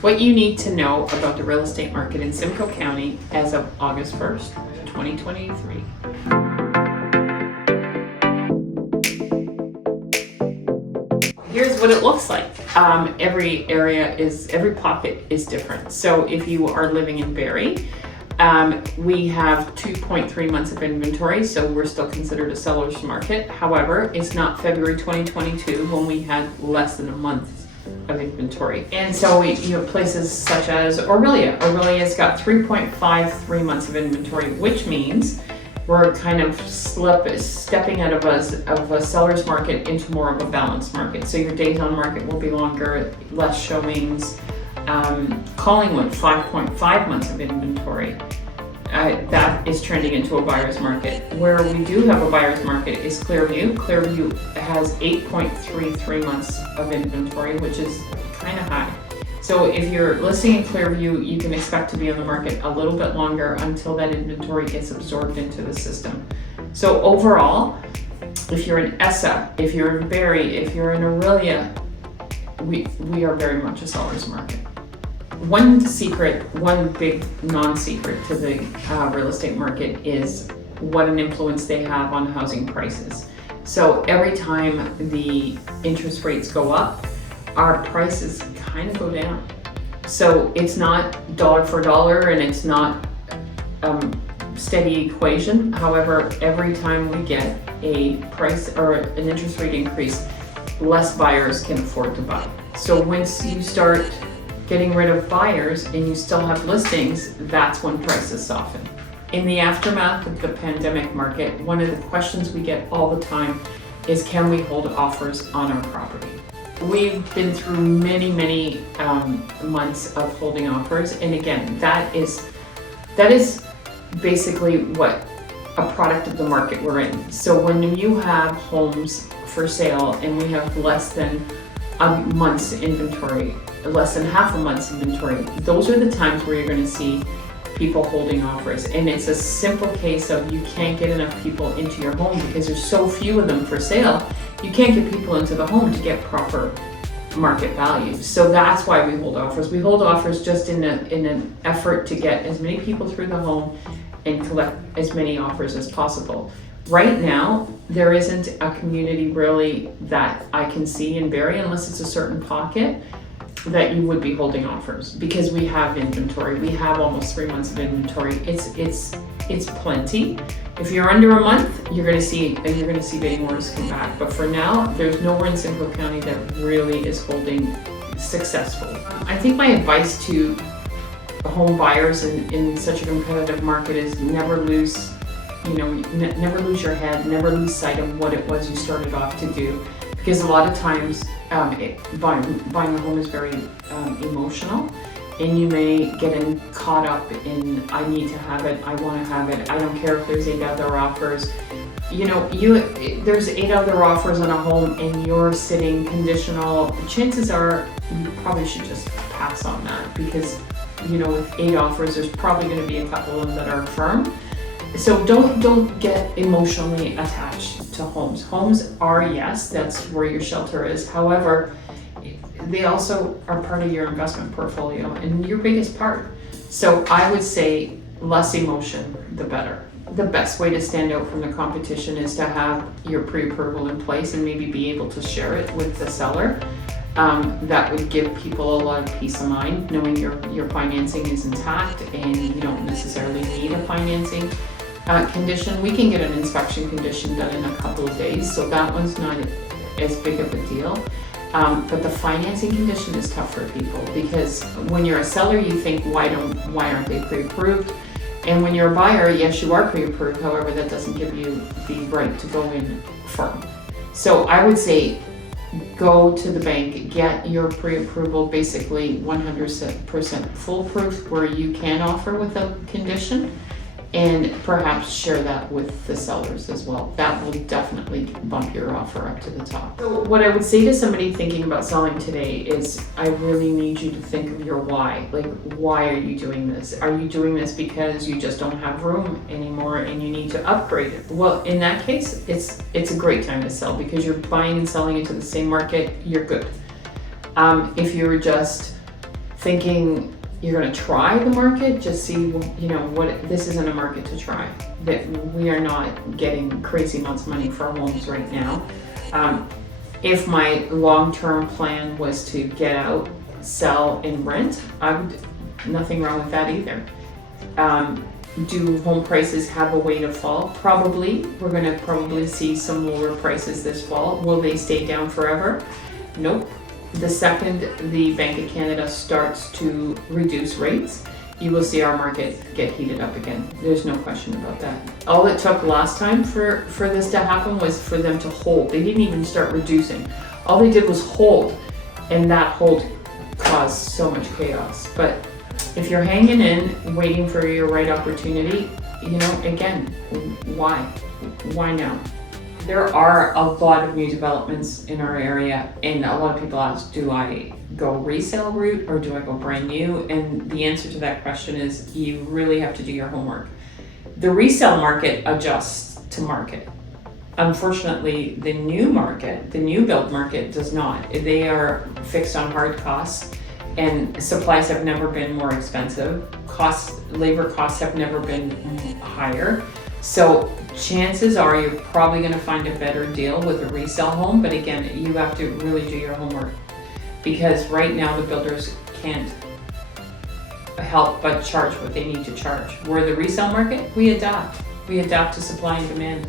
What you need to know about the real estate market in Simcoe County as of August 1st, 2023. Here's what it looks like. Every pocket is different. So if you are living in Barrie, we have 2.3 months of inventory, so we're still considered a seller's market. However, it's not February 2022 when we had less than a month of inventory. And so you have places such as Aurelia. Aurelia's got 3.53 months of inventory, which means we're kind of stepping out of a seller's market into more of a balanced market. So your days on market will be longer, less showings. Collingwood, 5.5 months of inventory. That is trending into a buyer's market. Where we do have a buyer's market is Clearview. Clearview has 8.33 months of inventory, which is kind of high. So if you're listing in Clearview, you can expect to be on the market a little bit longer until that inventory gets absorbed into the system. So overall, if you're in Essa, if you're in Barrie, if you're in Aurelia, we are very much a seller's market. One big non-secret to the real estate market is what an influence they have on housing prices. So every time the interest rates go up, our prices kind of go down. So it's not dollar for dollar and it's not steady equation. However, every time we get a price or an interest rate increase, less buyers can afford to buy. So once you start getting rid of buyers and you still have listings, that's when prices soften. In the aftermath of the pandemic market, one of the questions we get all the time is, can we hold offers on our property? We've been through many months of holding offers, and again, that is basically what a product of the market we're in. So when you have homes for sale and we have less than a month's inventory, less than half a month's inventory, those are the times where you're going to see people holding offers. And it's a simple case of you can't get enough people into your home because there's so few of them for sale. You can't get people into the home to get proper market value. So that's why we hold offers. We hold offers just in an effort to get as many people through the home and collect as many offers as possible. Right now, there isn't a community really that I can see in Barrie, unless it's a certain pocket, that you would be holding offers, because we have inventory. We have almost 3 months of inventory. It's plenty. If you're under a month, you're going to see bidding wars come back. But for now, there's nowhere in Simcoe County that really is holding successfully. I think my advice to home buyers in such a competitive market is never lose your head, never lose sight of what it was you started off to do. Because a lot of times buying a home is very emotional, and you may get caught up in, I need to have it, I want to have it, I don't care if there's 8 other offers. There's 8 other offers on a home and you're sitting conditional. Chances are you probably should just pass on that, because with 8 offers, there's probably going to be a couple of them that are firm. So don't get emotionally attached to homes. Homes are, yes, that's where your shelter is. However, they also are part of your investment portfolio and your biggest part. So I would say less emotion, the better. The best way to stand out from the competition is to have your pre-approval in place and maybe be able to share it with the seller. That would give people a lot of peace of mind, knowing your financing is intact and you don't necessarily need a financing condition. We can get an inspection condition done in a couple of days, so that one's not as big of a deal. But the financing condition is tough for people, because when you're a seller, you think, why aren't they pre-approved? And when you're a buyer, yes, you are pre-approved. However, that doesn't give you the right to go in firm. So I would say go to the bank, get your pre-approval, basically 100% foolproof, where you can offer with a condition, and perhaps share that with the sellers as well. That will definitely bump your offer up to the top. So what I would say to somebody thinking about selling today is, I really need you to think of your why. Like, why are you doing this? Are you doing this because you just don't have room anymore and you need to upgrade it? Well, in that case, it's a great time to sell, because you're buying and selling into the same market, you're good. If you're just thinking you're gonna try the market, just see, you know, what, this isn't a market to try. That we are not getting crazy amounts of money for homes right now. If my long-term plan was to get out, sell and rent, nothing wrong with that either. Do home prices have a way to fall? Probably. We're gonna probably see some lower prices this fall. Will they stay down forever? Nope. The second the Bank of Canada starts to reduce rates, you will see our market get heated up again. There's no question about that. All it took last time for this to happen was for them to hold. They didn't even start reducing. All they did was hold, and that hold caused so much chaos. But if you're hanging in, waiting for your right opportunity, you know, again, why? Why now? There are a lot of new developments in our area, and a lot of people ask, do I go resale route or do I go brand new? And the answer to that question is you really have to do your homework. The resale market adjusts to market. Unfortunately, the new market, the new build market does not. They are fixed on hard costs, and supplies have never been more expensive. Labor costs have never been higher. So chances are you're probably going to find a better deal with a resale home, but again, you have to really do your homework, because right now the builders can't help but charge what they need to charge. Where the resale market, we adapt to supply and demand.